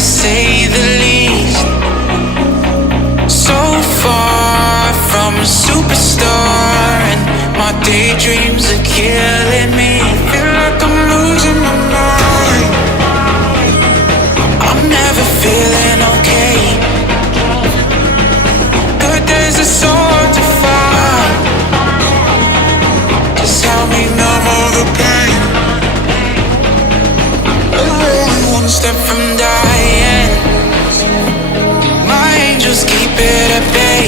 to say the least. So far from a superstar, and my daydreams are killing me. Feel like I'm losing my mind. I'm never feeling okay. Good days are so hard to find. Just help me numb all the pain. I'm one step from dying. My angels keep it at bay.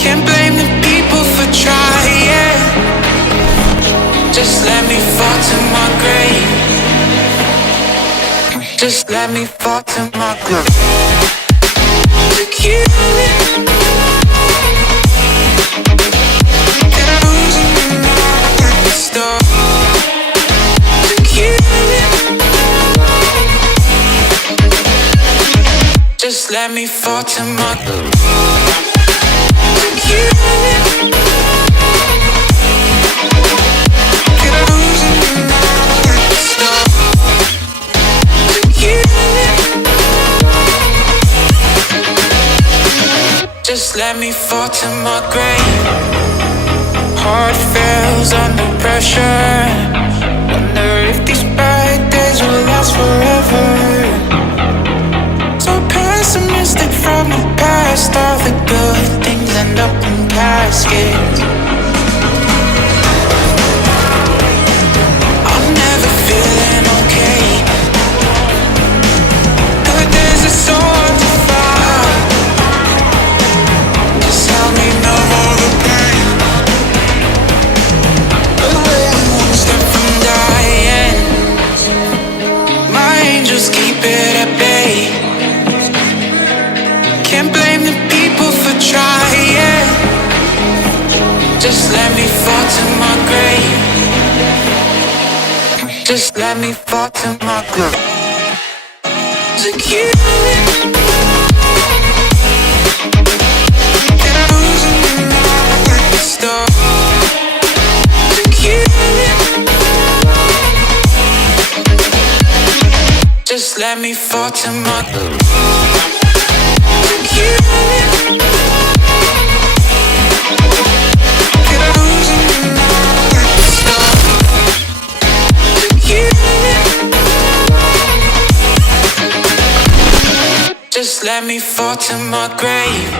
Can't blame the people for trying. Just let me fall to my grave. Just let me fall to my grave. To kill it. Get losing my stuff. To kill it. Just let me fall to my grave. To kill it. Get losing my stuff. To kill it. Just let me fall to my grave. Heart fails under pressure. Wonder if these bad days will last forever. So pessimistic from the past. All the good things end up in caskets. I'm never feeling okay. Good days are so hard to find. Just help me numb all the pain. I'm one step from dying. My angels keep it at bay. Can't blame the people for trying. Just let me fall to my grave. Just let me fall to my grave. To kill it. Get losing my stuff. To kill it. Just let me fall to my grave. To kill it. Get losing my stuff. To kill it. Just let me fall to my grave.